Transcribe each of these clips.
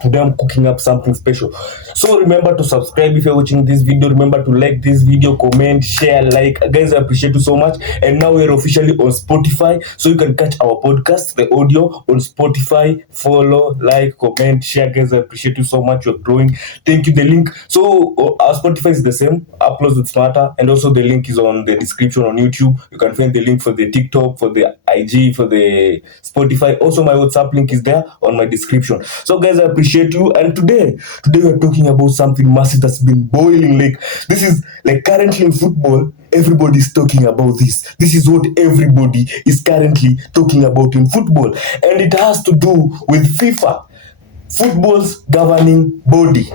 Today I'm cooking up something special. So remember to subscribe if you're watching this video. Remember to like this video, comment, share, like. Guys, I appreciate you so much. And now we're officially on Spotify. So you can catch our podcast, the audio, on Spotify. Follow, like, comment, share. Guys, I appreciate you so much. You're growing. Thank you. The link. So our Spotify is the same. Uploads with Smarter. And also the link is on the description on YouTube. You can find the link for the TikTok, for the IG, for the Spotify. Also my WhatsApp link is there on my description. So guys, I appreciate you. And today we're talking about something massive that's been boiling. Like, this is like currently in football, everybody's talking about this. This is what everybody is currently talking about in football, and it has to do with FIFA, football's governing body.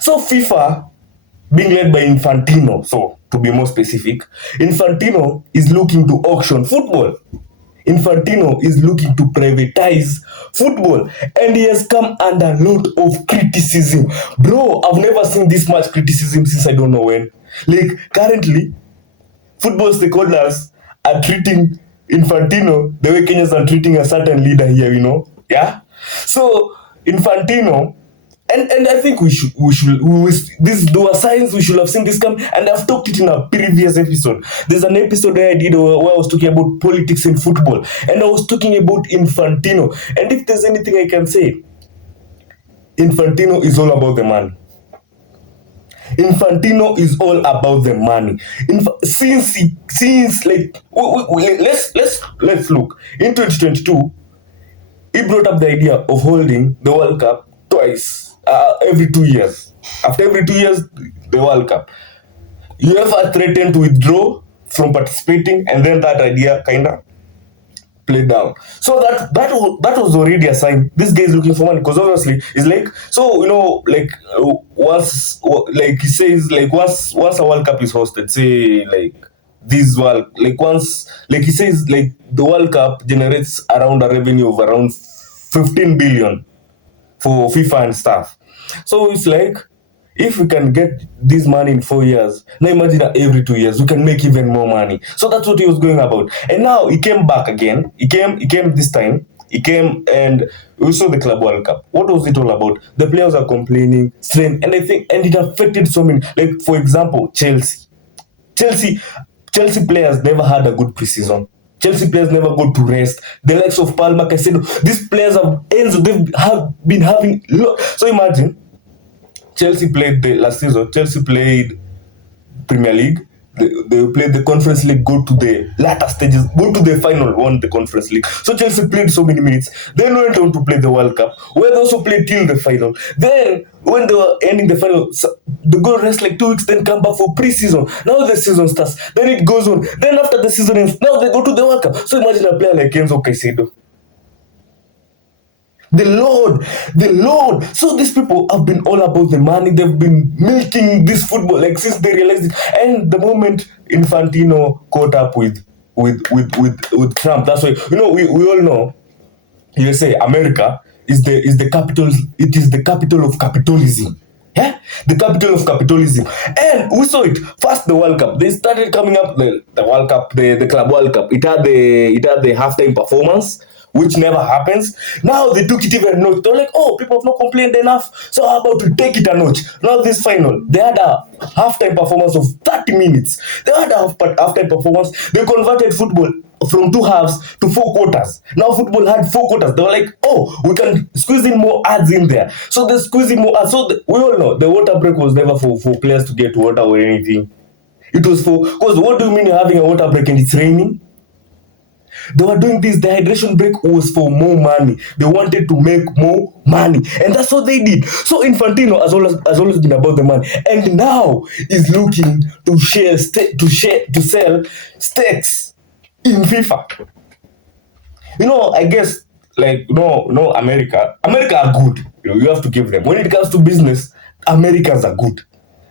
So FIFA, being led by Infantino, so to be more specific, Infantino is looking to auction football. Infantino is looking to privatize football, and he has come under a lot of criticism. Bro, I've never seen this much criticism since I don't know when. Like, currently, football stakeholders are treating Infantino the way Kenyans are treating a certain leader here, Yeah? So, Infantino, and I think there were signs we should have seen this come, and I've talked it in a previous episode. There's an episode where I did where I was talking about politics in football, and I was talking about Infantino. And if there's anything I can say, Infantino is all about the money. Infantino is all about the money. Let's look in 2022. He brought up the idea of holding the World Cup twice. Every 2 years. After every 2 years, the World Cup. uefa threatened to withdraw from participating, and then that idea kinda played down. So that was already a sign. This guy is looking for money, because obviously it's like, so once he says, like, once a World Cup is hosted, say like this world, like once, like he says, like the World Cup generates around a revenue of around 15 billion for FIFA and stuff. So it's like, if we can get this money in 4 years, now imagine that every 2 years we can make even more money. So that's what he was going about. And now he came back again. He came this time. He came, and we saw the Club World Cup. What was it all about? The players are complaining, strain, and I think, and it affected so many. Like, for example, Chelsea players never had a good preseason. Chelsea players never go to rest. The likes of Palmer, Caicedo, these players they've been having. So imagine, Chelsea played the last season. Chelsea played Premier League. They played the Conference League, go to the latter stages, go to the final, won the Conference League. So Chelsea played so many minutes. Then went on to play the World Cup, where they also played till the final. Then, when they were ending the final, they go rest like 2 weeks, then come back for pre-season. Now the season starts. Then it goes on. Then after the season ends, now they go to the World Cup. So imagine a player like Enzo Caicedo. The Lord. So these people have been all about the money. They've been milking this football like since they realized it. And the moment Infantino caught up with Trump, that's why, we all know, USA, America is the capital. It is the capital of capitalism. Yeah, the capital of capitalism. And we saw it first. The World Cup, they started coming up. The World Cup, the Club World Cup. It had the halftime performance, which never happens. Now they took it even a notch. They're like, oh, people have not complained enough, so how about we take it a notch? Now this final, they had a halftime performance of 30 minutes. They had a halftime performance. They converted football from 2 halves to 4 quarters. Now football had 4 quarters. They were like, oh, we can squeeze in more ads in there. So they're squeezing more ads. So we all know the water break was never for players to get water or anything. It was for, because what do you mean you're having a water break and it's raining? They were doing this. The hydration break was for more money. They wanted to make more money, and that's what they did. So Infantino has always been about the money, and now is looking to sell stakes in FIFA. I guess, like, America are good. You have to give them. When it comes to business, Americans are good.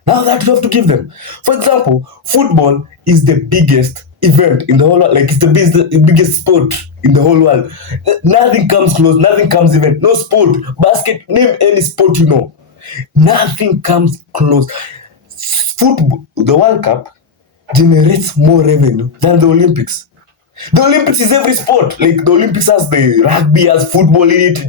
Now that you have to give them. For example, football is the biggest event in the whole world. Like, it's the biggest sport in the whole world. Nothing comes close. Nothing comes even. No sport. Basket. Name any sport you know. Nothing comes close. Football, the World Cup generates more revenue than the Olympics. The Olympics is every sport. Like the Olympics has the rugby, has football in it.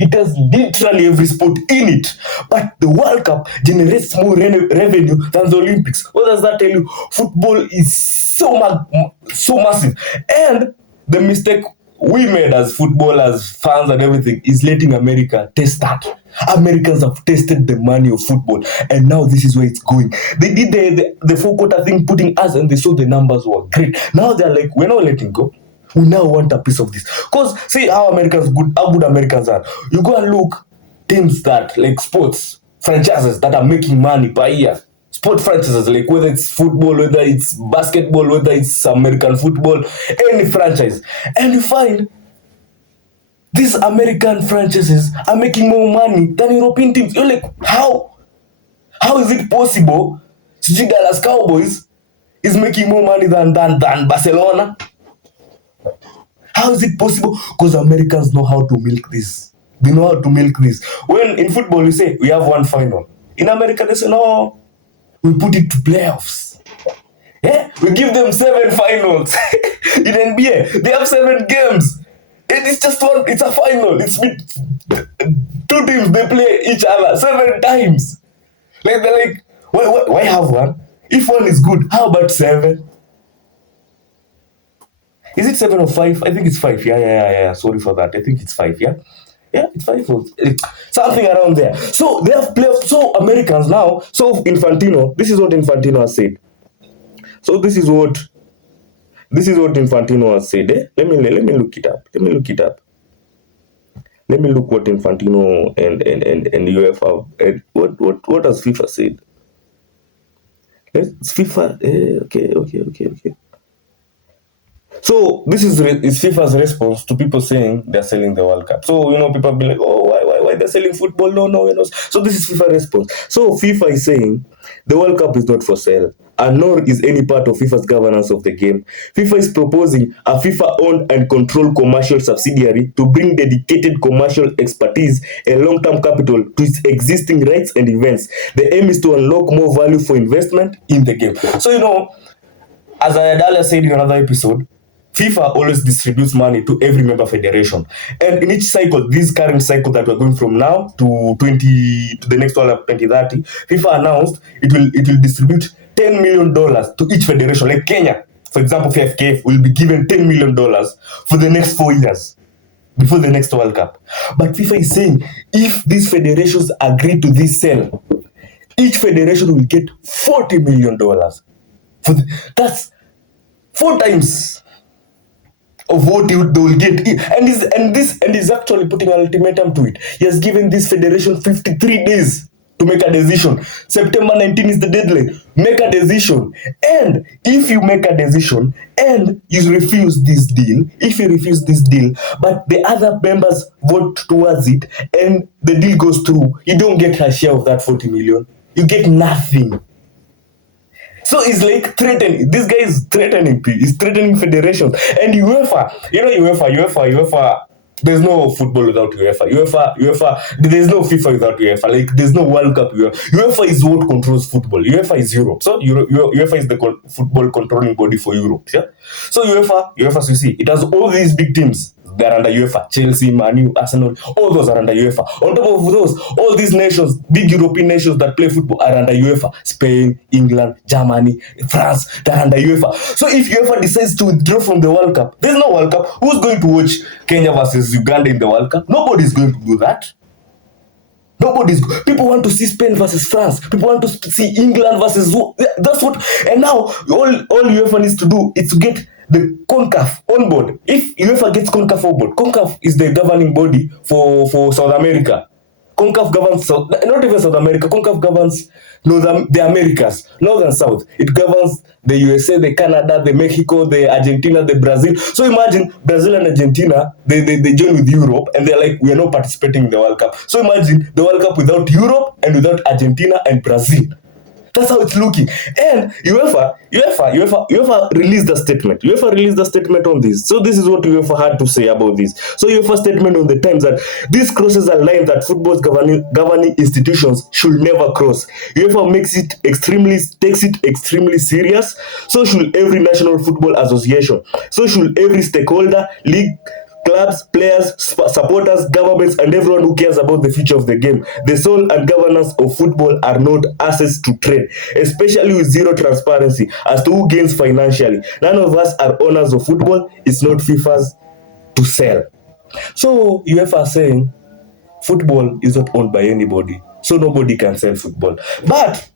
It has literally every sport in it. But the World Cup generates more revenue than the Olympics. What does that tell you? Football is so massive. And the mistake we made as footballers, fans, and everything is letting America taste that. Americans have tasted the money of football, and now this is where it's going. They did the four-quarter thing, putting us, and they saw the numbers were great. Now they're like, we're not letting go. We now want a piece of this. Because see how good Americans are. You go and look teams that like sports franchises that are making money per year. Sport franchises, like whether it's football, whether it's basketball, whether it's American football, any franchise, and you find these American franchises are making more money than European teams. You're like, how? How is it possible? Dallas Cowboys is making more money than Barcelona. How is it possible? Because Americans know how to milk this. They know how to milk this. When in football you say we have one final, in America they say no, we put it to playoffs. Yeah, we give them 7 finals. In NBA they have 7 games. It's just one. It's a final. It's with 2 teams. They play each other 7 times. Like they're like, why have one? If one is good, how about 7? Is it 7 or 5? I think it's 5. Yeah. Sorry for that. I think it's 5. Yeah, it's 5 or something around there. So they have playoffs. So Americans now. So Infantino. This is what Infantino has said. So this is what Infantino has said. Let me look it up. Let me look what Infantino and uefa and what has FIFA said. It's FIFA. Okay. So this is FIFA's response to people saying they're selling the World Cup. So people be like, oh, why they're selling football? No. So this is FIFA response. So FIFA is saying the World Cup is not for sale, and nor is any part of FIFA's governance of the game. FIFA is proposing a FIFA-owned and controlled commercial subsidiary to bring dedicated commercial expertise and long-term capital to its existing rights and events. The aim is to unlock more value for investment in the game. So as I had earlier said in another episode, FIFA always distributes money to every member federation, and in each cycle, this current cycle that we're going from now to the next World Cup 2030, FIFA announced it will distribute $10 million to each federation. Like Kenya, for example, FKF will be given $10 million for the next 4 years before the next World Cup. But FIFA is saying if these federations agree to this sale, each federation will get $40 million. That's 4 times of what they will get, and is actually putting an ultimatum to it. He has given this federation 53 days to make a decision. September 19 is the deadline. Make a decision, and if you make a decision and you refuse this deal, but the other members vote towards it, and the deal goes through, you don't get a share of that 40 million. You get nothing. So it's like threatening. This guy is threatening. He's threatening federations. And UEFA, UEFA. There's no football without UEFA. UEFA. There's no FIFA without UEFA. Like there's no World Cup. UEFA is what controls football. UEFA is Europe. So UEFA is the football controlling body for Europe. Yeah. So UEFA, so you see, it has all these big teams. They're under UEFA. Chelsea, Man U, Arsenal, all those are under UEFA. On top of those, all these nations, big European nations that play football are under UEFA. Spain, England, Germany, France, they're under UEFA. So if UEFA decides to withdraw from the World Cup, there's no World Cup. Who's going to watch Kenya versus Uganda in the World Cup? Nobody's going to do that. People want to see Spain versus France. People want to see England versus that's what. And now all UEFA needs to do is to get the CONCACAF on board. If UEFA gets CONCACAF on board, CONCACAF is the governing body for South America. CONCACAF governs not even South America. CONCACAF governs the Americas, North and South. It governs the USA, the Canada, the Mexico, the Argentina, the Brazil. So imagine Brazil and Argentina, they join with Europe, and they're like, we are not participating in the World Cup. So imagine the World Cup without Europe and without Argentina and Brazil. That's how it's looking. And UEFA released a statement. UEFA released a statement on this. So this is what UEFA had to say about this. So UEFA statement on the Times that this crosses a line that football's governing institutions should never cross. UEFA takes it extremely serious. So should every national football association. So should every stakeholder, league, clubs, players, supporters, governments, and everyone who cares about the future of the game. The soul and governance of football are not assets to trade, especially with zero transparency as to who gains financially. None of us are owners of football. It's not FIFA's to sell. So UEFA are saying football is not owned by anybody, so nobody can sell football. But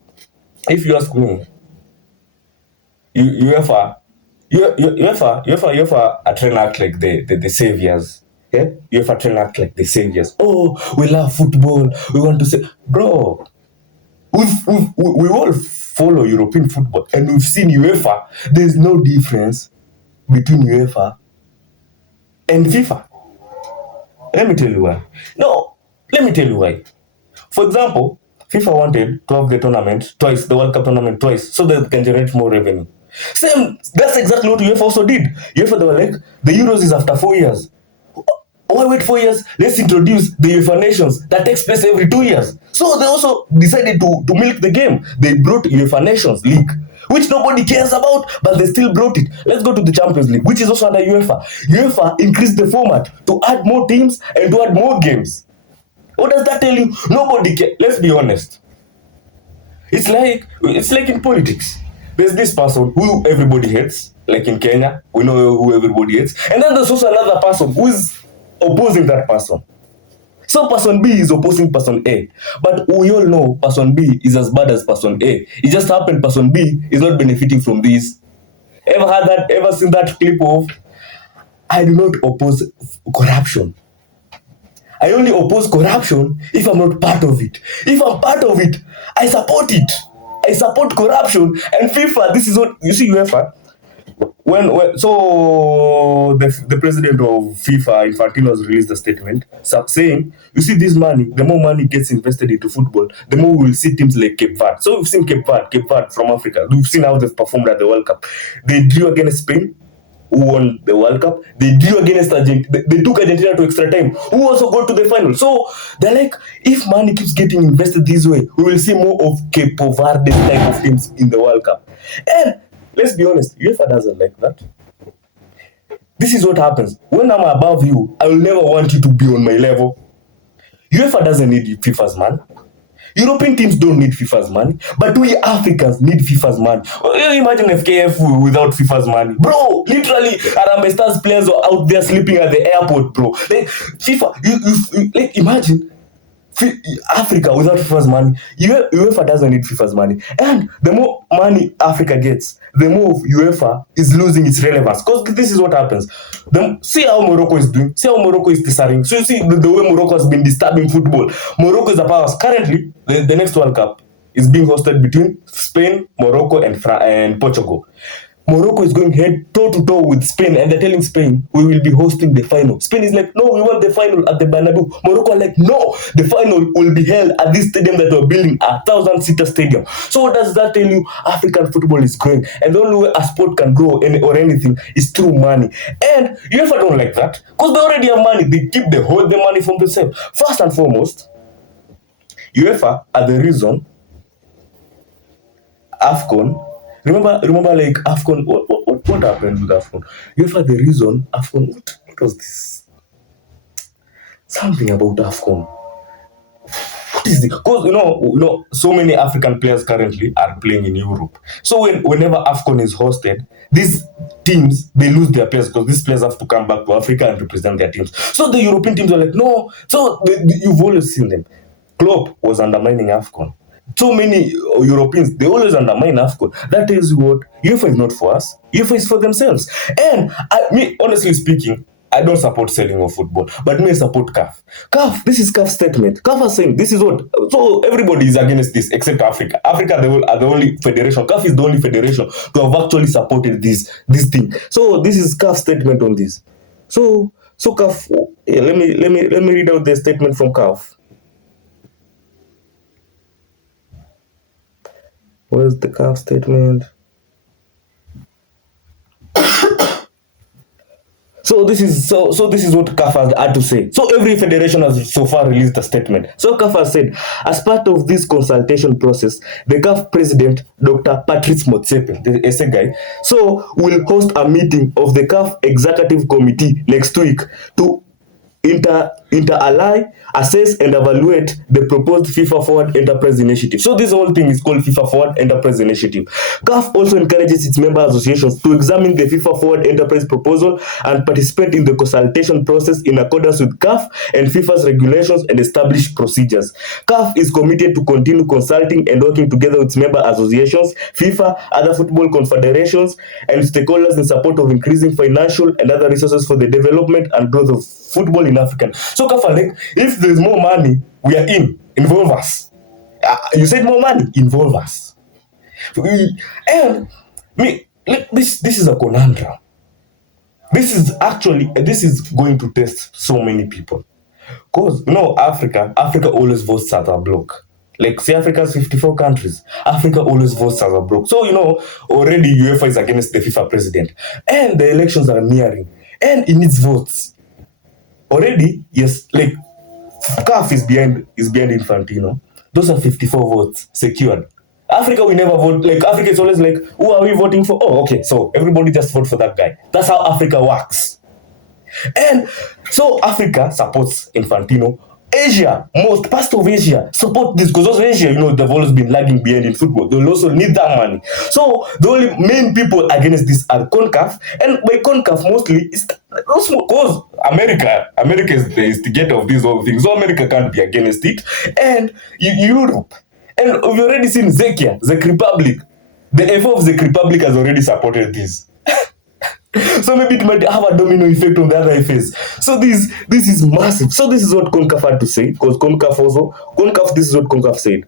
if you ask me, UEFA, UEFA are trying to act like the saviors. Yeah, UEFA trying to act like the saviors. Oh, we love football. We want to say, bro, we all follow European football, and we've seen UEFA. There's no difference between UEFA and FIFA. Let me tell you why. No, let me tell you why. For example, FIFA wanted to have the tournament twice, the World Cup tournament twice, so that they can generate more revenue. Same, that's exactly what UEFA also did. UEFA, they were like, the Euros is after 4 years. Why wait 4 years? Let's introduce the UEFA Nations that takes place every 2 years. So they also decided to milk the game. They brought UEFA Nations League, which nobody cares about, but they still brought it. Let's go to the Champions League, which is also under UEFA. UEFA increased the format to add more teams and to add more games. What does that tell you? Nobody cares. Let's be honest. It's like in politics. There's this person who everybody hates, like in Kenya, we know who everybody hates. And then there's also another person who is opposing that person. So person B is opposing person A. But we all know person B is as bad as person A. It just happened person B is not benefiting from this. Ever seen that clip of, I do not oppose corruption. I only oppose corruption if I'm not part of it. If I'm part of it, I support it. I support corruption. And FIFA, this is what you see. UEFA, when so the president of FIFA, Infantino, has released a statement saying, you see, this money, the more money gets invested into football, the more we will see teams like Cape Verde. So we've seen Cape Verde from Africa. We've seen how they've performed at the World Cup. They drew against Spain, who won the World Cup. They drew against Argentina. They took Argentina to extra time, who also got to the final. So they're like, if money keeps getting invested this way, we will see more of Cape Verde type of teams in the World Cup. And let's be honest, UEFA doesn't like that. This is what happens. When I'm above you, I will never want you to be on my level. UEFA doesn't need FIFA's money. European teams don't need FIFA's money, but we Africans need FIFA's money. Imagine FKF without FIFA's money. Bro, literally, Harambee Stars players are out there sleeping at the airport, bro. Like, FIFA, like, imagine Africa without FIFA's money. UEFA doesn't need FIFA's money. And the more money Africa gets, the more UEFA is losing its relevance. Because this is what happens. See how Morocco is doing. See how Morocco is deciding. So you see the way Morocco has been disturbing football. Morocco is a power. Currently, the next World Cup is being hosted between Spain, Morocco, and Portugal. Morocco is going head toe to toe with Spain, and they're telling Spain, we will be hosting the final. Spain is like, no, we want the final at the Bernabeu. Morocco are like, no, the final will be held at this stadium that we're building, a 1,000-seater stadium. So what does that tell you? African football is growing, and the only way a sport can grow or anything is through money. And UEFA don't like that, because they already have money. They keep the money from themselves. First and foremost, UEFA are the reason AFCON. Remember, like AFCON. What happened with AFCON? UEFA the reason AFCON. What was this? Something about AFCON. What is this? Because you know, so many African players currently are playing in Europe. So whenever AFCON is hosted, these teams they lose their players because these players have to come back to Africa and represent their teams. So the European teams are like, no. So you've always seen them. Klopp was undermining AFCON. So many Europeans, they always undermine AFCON. That tells you what, UEFA is not for us. UEFA is for themselves. And honestly speaking, I don't support selling of football, but I support CAF. CAF, this is CAF's statement. CAF is saying this is what, so everybody is against this except Africa. Africa are the only federation. CAF is the only federation to have actually supported this thing. So this is CAF's statement on this. So CAF, yeah, let me read out the statement from CAF. Where's the CAF statement? So this is what CAF has had to say. So every federation has so far released a statement. So CAF has said, as part of this consultation process, the CAF president, Dr. Patrice Motsepe, the SA guy, so will host a meeting of the CAF executive committee next week to inter-ally, assess and evaluate the proposed FIFA Forward Enterprise Initiative. So this whole thing is called FIFA Forward Enterprise Initiative. CAF also encourages its member associations to examine the FIFA Forward Enterprise proposal and participate in the consultation process in accordance with CAF and FIFA's regulations and established procedures. CAF is committed to continue consulting and working together with member associations, FIFA, other football confederations, and stakeholders in support of increasing financial and other resources for the development and growth of football in Africa. So Kafa, like, if there's more money, we are in. Involve us. You said more money, involve us. And me, like, this is a conundrum. This is going to test so many people. Because Africa always votes as a bloc. Like, say Africa's 54 countries, Africa always votes as a bloc. So already UEFA is against the FIFA president, and the elections are nearing, and it needs votes. Already, yes, like CAF is behind Infantino. Those are 54 votes secured. Africa we never vote. Like, Africa is always like, who are we voting for? Oh, okay, so everybody just vote for that guy. That's how Africa works. And so Africa supports Infantino. Asia, most parts of Asia support this, because also Asia, they've always been lagging behind in football. They'll also need that money. So the only main people against this are CONCAF, and by CONCAF mostly it's because America is the instigator of these whole things. So America can't be against it, and Europe, and we've already seen Czech Republic. The FA of Czech Republic has already supported this. So maybe it might have a domino effect on the other FAs. So this is massive. So this is what CONCAF had to say, because this is what CONCAF said.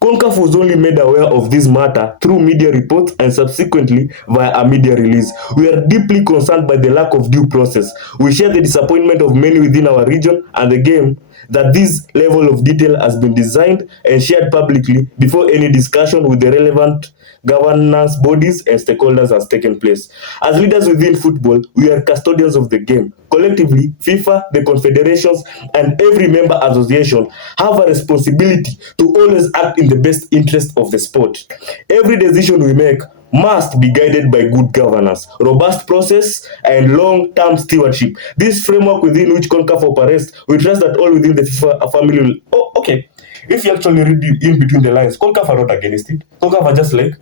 CONCAF was only made aware of this matter through media reports and subsequently via a media release. We are deeply concerned by the lack of due process. We share the disappointment of many within our region and the game that this level of detail has been designed and shared publicly before any discussion with the relevant governance bodies and stakeholders has taken place. As leaders within football, we are custodians of the game. Collectively, FIFA, the confederations, and every member association have a responsibility to always act in the best interest of the sport. Every decision we make must be guided by good governance, robust process, and long-term stewardship. This framework within which CONCAF operates, we trust that all within the FIFA family will... Oh, okay. If you actually read in between the lines, CONCAF are not against it. CONCAF are just like,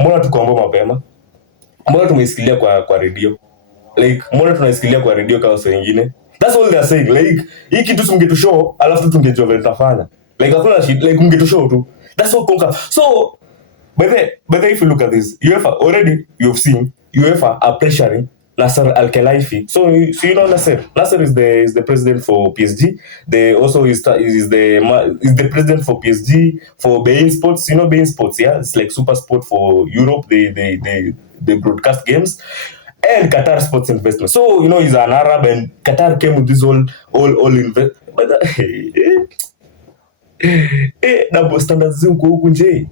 mbona tukombo mapema? Mbona tumeisikilia kwa radio? Like, mbona tunaisikilia kwa radio kama watu wengine? That's all they're saying. Like, hii kitu tungetushow, alafu tungejua vile tutafanya. Like, hakuna shit, like mngetushow tu. That's what CONCAF. So, but then if you look at this, UEFA already, you've seen UEFA are pressuring Nasser Al-Khelaifi. So you know Nasser. Nasser is the president for PSG. They also is the president for PSG for beIN Sports. You know beIN Sports, yeah? It's like super sport for Europe. They broadcast games. And Qatar Sports Investment. So he's an Arab, and Qatar came with this all invest. But double standards huku nje.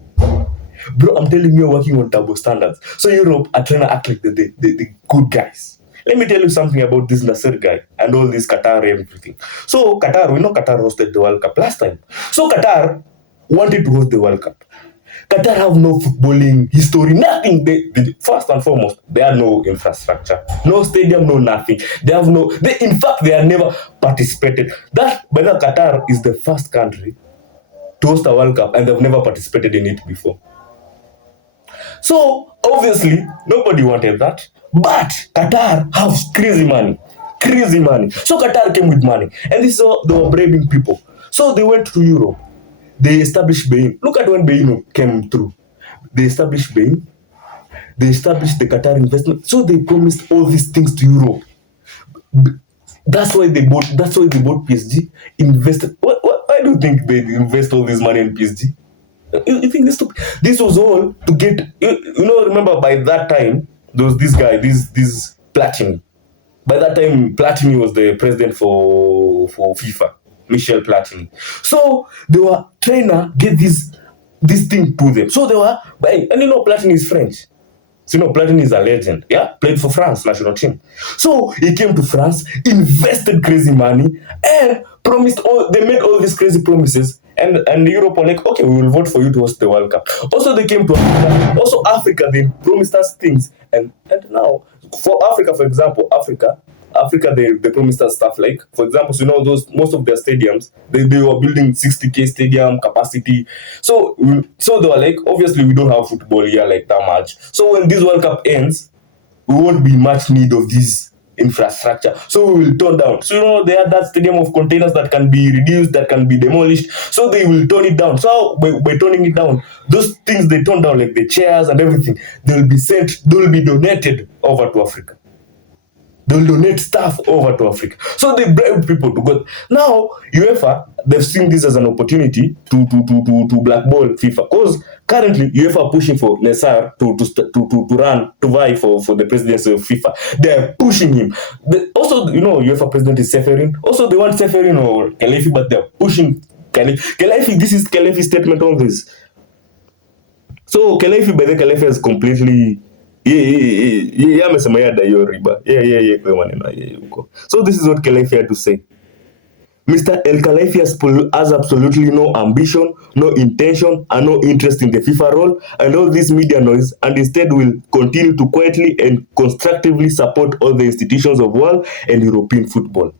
Bro, I'm telling you, you're working on double standards. So Europe are trying to act like the good guys. Let me tell you something about this Nasser guy and all this Qatar and everything. So Qatar, we know Qatar hosted the World Cup last time. So Qatar wanted to host the World Cup. Qatar have no footballing history, nothing. They first and foremost, they have no infrastructure, no stadium, no nothing. In fact, they have never participated. Qatar is the first country to host a World Cup, and they've never participated in it before. So obviously nobody wanted that, but Qatar has crazy money. So Qatar came with money, and they were braving people. So they went to Europe. They established beIN. Look at when beIN came through. They established beIN. They established the Qatar investment. So they promised all these things to Europe. That's why they bought PSG. Invested. Why do you think they invest all this money in PSG? You think this was all to get, remember by that time, there was this guy, this Platini. By that time, Platini was the president for FIFA. Michel Platini. So they were trying to get this thing to them. So they were buying, and Platini is French. So Platini is a legend. Yeah, played for France national team. So he came to France, invested crazy money, and promised all. They made all these crazy promises, and Europe were like, okay, we will vote for you to host the World Cup. Also, they came to Africa. Also, Africa, they promised us things, and now for Africa, for example, Africa, they promised us stuff like, for example, those most of their stadiums, they were building 60K stadium capacity. So they were like, obviously we don't have football here like that much. So when this World Cup ends, we won't be much need of this infrastructure. So we will turn down. So they had that stadium of containers that can be reduced, that can be demolished. So they will turn it down. So by turning it down, those things they turn down, like the chairs and everything, they will be donated over to Africa. They'll donate stuff over to Africa. So they bribe people to go. Now, UEFA, they've seen this as an opportunity to blackball FIFA. Because currently, UEFA are pushing for Nassar to run, to vie for the presidency of FIFA. They're pushing him. Also, UEFA president is Seferin. Also, they want Seferin or Khalifi, but they're pushing Khalifi. This is Khalifi's statement on this. So, Khalifi, by the Khalifi has completely... amesema yeye adaiyo riba. Kwa maneno yeye huko. So this is what Khalifi had to say. Mr. El Khalifi has absolutely no ambition, no intention, and no interest in the FIFA role and all this media noise, and instead will continue to quietly and constructively support all the institutions of world and European football.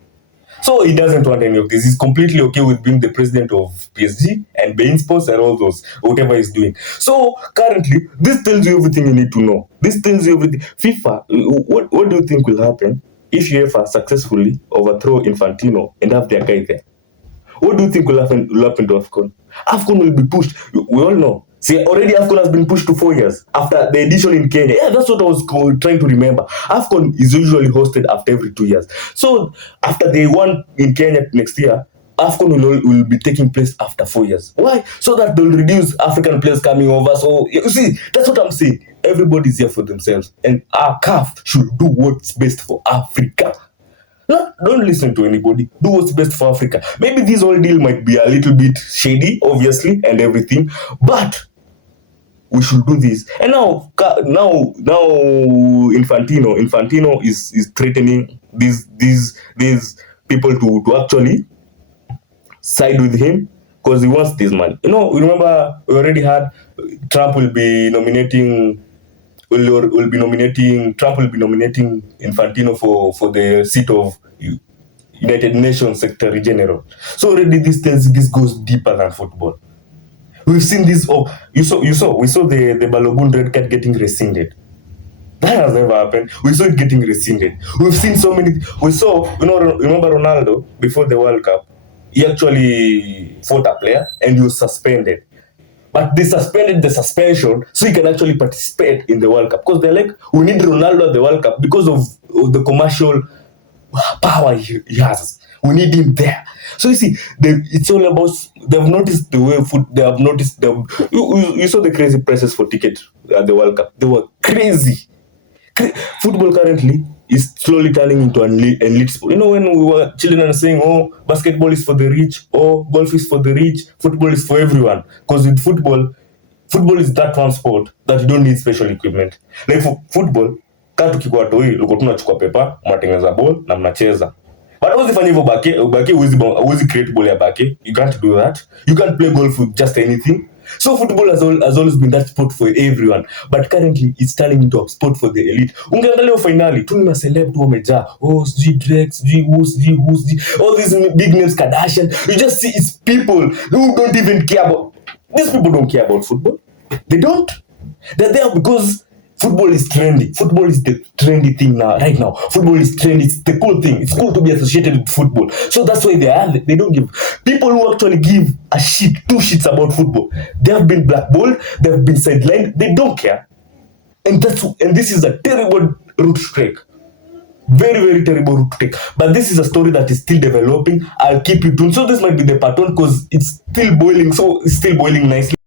So he doesn't want any of this. He's completely okay with being the president of PSG and beIN Sports and all those, whatever he's doing. So currently, this tells you everything you need to know. This tells you everything. FIFA, what do you think will happen if UEFA successfully overthrow Infantino and have their guy there? What do you think will happen to AFCON? AFCON will be pushed. We all know. See, already AFCON has been pushed to 4 years after the edition in Kenya. Yeah, that's what I was trying to remember. AFCON is usually hosted after every 2 years. So after they won in Kenya next year, AFCON will be taking place after 4 years. Why? So that they'll reduce African players coming over. So you see, that's what I'm saying. Everybody's here for themselves. And our CAF should do what's best for Africa. Don't listen to anybody. Do what's best for Africa. Maybe this whole deal might be a little bit shady, obviously, and everything, but we should do this. And now Infantino is threatening these people to actually side with him because he wants this money. Remember we already had Trump will be nominating Infantino for the seat of United Nations Secretary General. So already this goes deeper than football. We've seen this. Oh, we saw the Balogun red card getting rescinded. That has never happened. We saw it getting rescinded. We've seen so many. Remember Ronaldo before the World Cup? He actually fought a player and he was suspended. But they suspended the suspension so he can actually participate in the World Cup. Because they're like, we need Ronaldo at the World Cup because of the commercial power he has. We need him there. So you see, it's all about, they've noticed the way they have noticed, you saw the crazy prices for tickets at the World Cup. They were crazy. Football currently is slowly turning into an elite sport. When we were children and saying, oh, basketball is for the rich, oh, golf is for the rich, football is for everyone. Because with football is that one sport that you don't need special equipment. Like for football, kaa tukikuwa toi, luko tunachukua pepa, mnatengeneza ball na mnacheza. But usifanye hivyo bake huwezi create ball ya bake. You can't do that. You can't play golf with just anything. So football has always been that sport for everyone, but currently it's turning into a sport for the elite. Ungeangalia finally, tu ni celeb tu wamejaa. Oh, Drake, all these big names, Kardashian. You just see it's people who don't even care about. These people don't care about football. They don't. They're there because football is trendy. Football is the trendy thing right now. Football is trendy. It's the cool thing. It's cool to be associated with football. So that's why they don't give. People who actually give a shit, 2 shits about football, they have been blackballed, they have been sidelined, they don't care. And this is a terrible route to take. Very, very terrible route to take. But this is a story that is still developing. I'll keep you tuned. So this might be the part 1 because it's still boiling. So it's still boiling nicely.